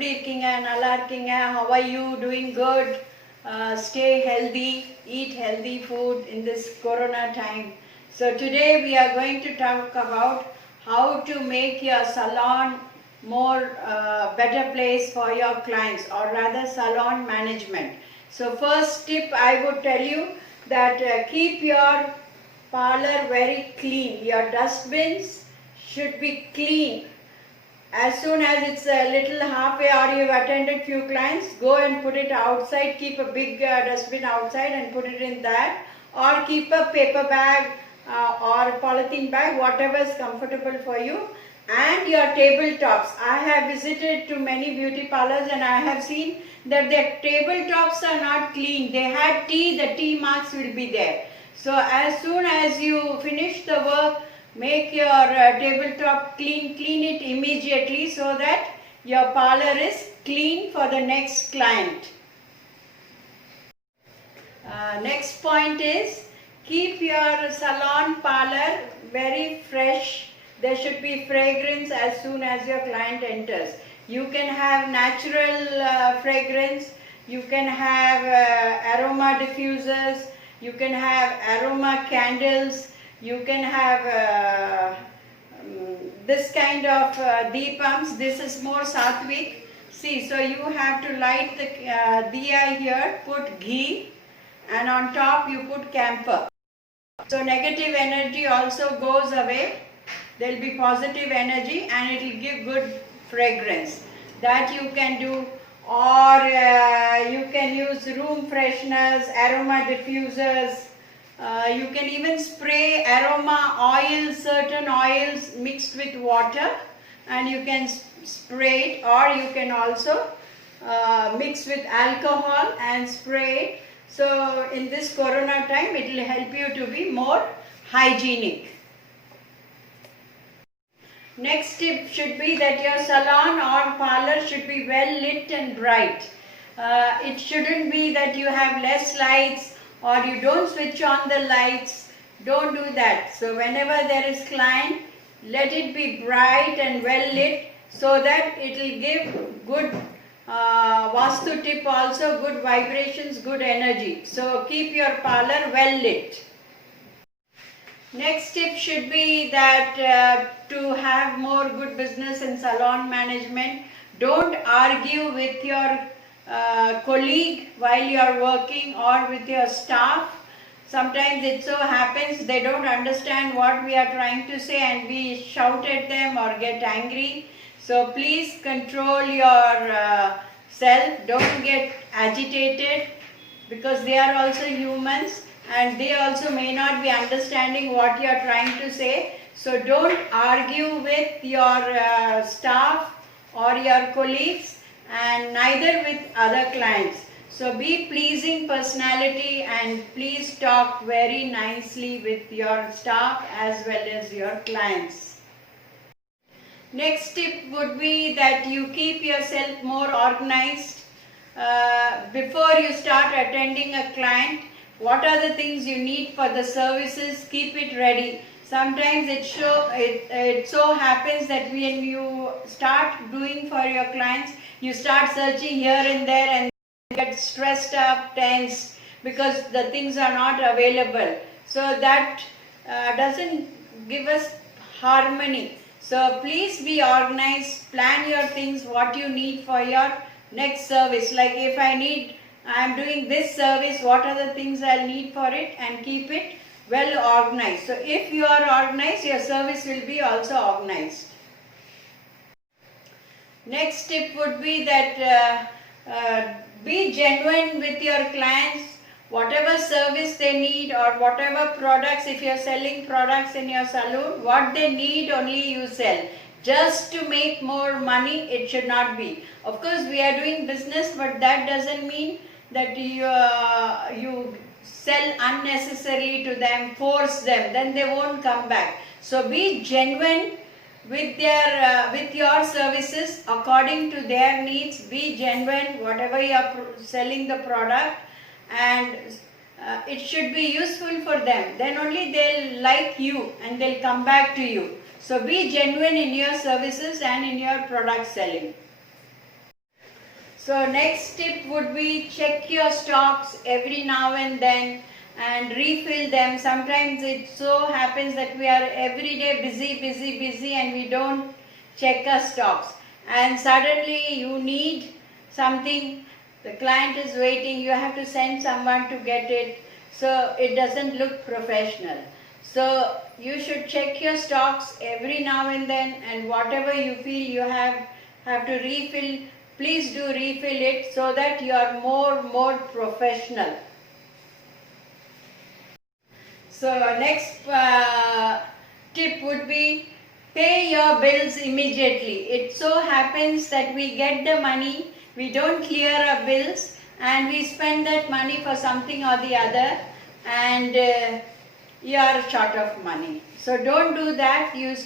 எப்படி இருக்கீங்க? நல்லா இருக்கீங்க? How are you? Doing good? Stay healthy, eat healthy food in this corona time. So today we are going to talk about how to make your salon more better place for your clients, or rather salon management. So first tip I would tell you that keep your parlor very clean. Your dustbins should be clean. As soon as it's a little halfway or you've attended few clients, go and put it outside. Keep a big dustbin outside and put it in that, or keep a paper bag or polythene bag, whatever is comfortable for you. And your tabletops. I have visited to many beauty parlors and I have seen that their tabletops are not clean. They had tea, the tea marks will be there. So as soon as you finish the work, make your tabletop clean it immediately so that your parlor is clean for the next client. Next point is, keep your salon parlor very fresh. There should be fragrance as soon as your client enters. You can have natural fragrance, you can have aroma diffusers, you can have aroma candles, you can have this kind of deepams. This is more sattvic. See, so you have to light the diya here, put ghee, and on top you put camphor. So negative energy also goes away. There will be positive energy and it will give good fragrance. That you can do, or you can use room fresheners, aroma diffusers. You can even spray aroma oils, certain oils mixed with water, and you can spray it, or you can also mix with alcohol and spray it. So in this corona time, it will help you to be more hygienic. Next tip should be that your salon or parlor should be well lit and bright. It shouldn't be that you have less lights or you don't switch on the lights. Don't do that. So whenever there is client, let it be bright and well lit so that it will give good Vastu tip also, good vibrations, good energy. So keep your parlor well lit. Next tip should be that to have more good business in salon management, don't argue with your colleague while you are working or with your staff. Sometimes it so happens they don't understand what we are trying to say and we shout at them or get angry. So please control your self. Don't get agitated, because they are also humans and they also may not be understanding what you are trying to say. So don't argue with your staff or your colleagues, and neither with other clients. So be pleasing personality and please talk very nicely with your staff as well as your clients. Next tip would be that you keep yourself more organized. Before you start attending a client, what are the things you need for the services? Keep it ready. Sometimes it so happens that when you start doing for your clients, you start searching here and there and get stressed up, tensed, because the things are not available. So that doesn't give us harmony. So please be organized, plan your things, what you need for your next service. Like if I am doing this service, what are the things I'll need for it, and keep it well organized. So if you are organized, your service will be also organized. Next tip would be that be genuine with your clients. Whatever service they need or whatever products, if you are selling products in your salon, what they need only you sell. Just to make more money, it should not be. Of course we are doing business, but that doesn't mean that you sell unnecessarily to them, force them, then they won't come back. So be genuine with your services according to their needs. Be genuine whatever you are selling the product, and it should be useful for them. Then only they'll like you and they'll come back to you. So be genuine in your services and in your product selling. So next tip would be check your stocks every now and then and refill them. Sometimes it so happens that we are every day busy and we don't check our stocks. And suddenly you need something, the client is waiting, you have to send someone to get it. So it doesn't look professional. So you should check your stocks every now and then, and whatever you feel you have to refill, please do refill it so that you are more professional. So next tip would be pay your bills immediately. It so happens that we get the money, we don't clear our bills, and we spend that money for something or the other, and you are short of money. So don't do that. You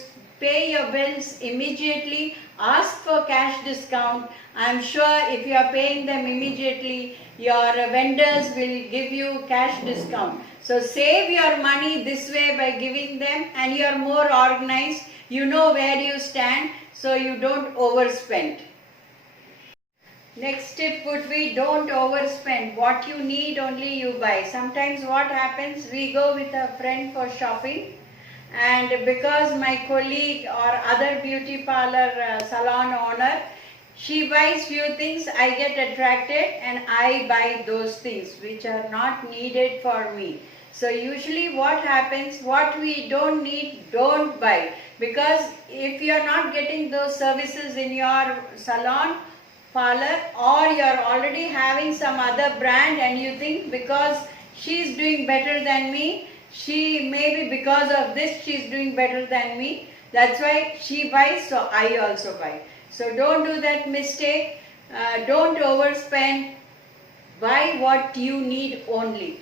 pay your bills immediately. Ask for cash discount. I am sure if you are paying them immediately, your vendors will give you cash discount. So save your money this way by giving them, and you are more organized. You know where you stand, so you don't overspend. Next tip would be don't overspend. What you need only you buy. Sometimes what happens, we go with a friend for shopping, and because my colleague or other beauty parlor salon owner, she buys few things, I get attracted and I buy those things which are not needed for me. So usually what happens, what we don't need, don't buy, because if you are not getting those services in your salon, parlor, or you are already having some other brand and you think because she is doing better than me, she maybe because of this she is doing better than me, that's why she buys, so I also buy. So don't do that mistake. Don't overspend. Buy what you need only.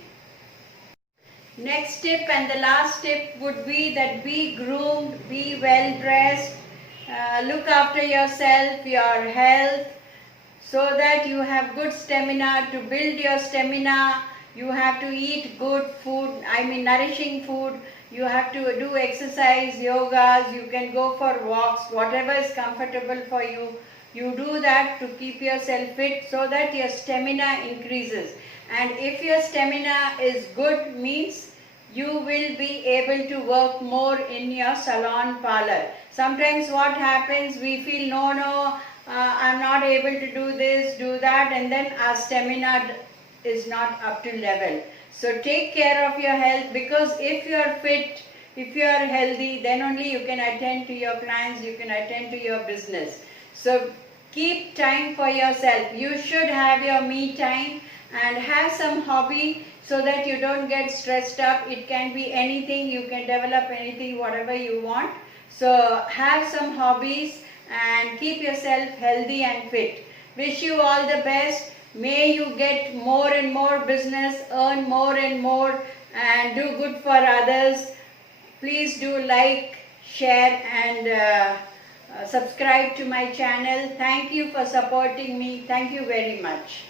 Next tip and the last tip would be that be groomed, be well dressed, look after yourself, your health, so that you have good stamina. To build your stamina, you have to eat good food, nourishing food. You have to do exercise, yogas, you can go for walks, whatever is comfortable for you. You do that to keep yourself fit so that your stamina increases. And if your stamina is good, means you will be able to work more in your salon parlor. Sometimes what happens, we feel no, I'm not able to do this, do that, and then our stamina is not up to level. So take care of your health, because if you are fit, if you are healthy, then only you can attend to your clients, you can attend to your business. So keep time for yourself. You should have your me time and have some hobby so that you don't get stressed up. It can be anything, you can develop anything, whatever you want. So have some hobbies and keep yourself healthy and fit. Wish you all the best. May you get more and more business, earn more and more, and do good for others. Please do like, share, and subscribe to my channel. Thank you for supporting me. Thank you very much.